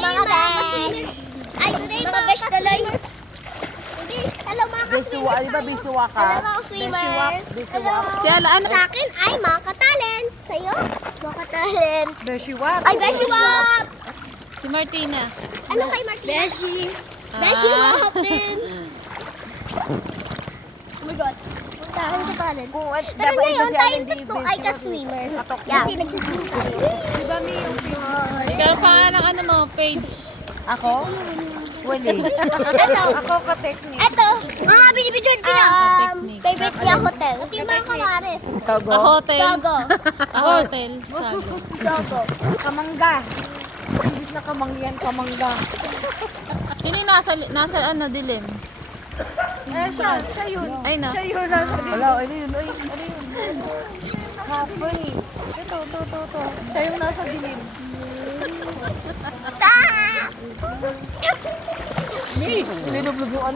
mga besh. Ay, mga besh tuloy. Hello mga Bisuwa, di ba bisuwa ka? Hello mga swimmers. Bisuwa. Si Ala, ano? Sa akin ay mga katalent. Sa'yo? Mga katalent. Bisuwa. Ay, beshi wap! Si Martina. Ano kay Martina? Beshi. Beshi wap din. Oh my God. Puntahan ka talent. Kung Pero dapat ito ngayon, si tayong Alan tatlo ay ka-swimmers. Yeah. Kasi nagsiswim tayo. Di ba may yung Ikaw pa nga ng ano mo, page. Ako? Wali. Ito. Ako ka-technique. Ito. Mga binibidyon ko na. Technique. Favorite niya hotel. Ito yung mga kamares. Sago. A hotel. Sago. A hotel. Sago. Sago. Kamangga. Ibig na kamangyan, kamangga. Sino yung nasa ano, dilim? Siya yun. Ay na. Siya yun. Wala, ano yun? Ano yun? Halfway. Ito. Siya yung nasa dilim. Ah! Nilublubuan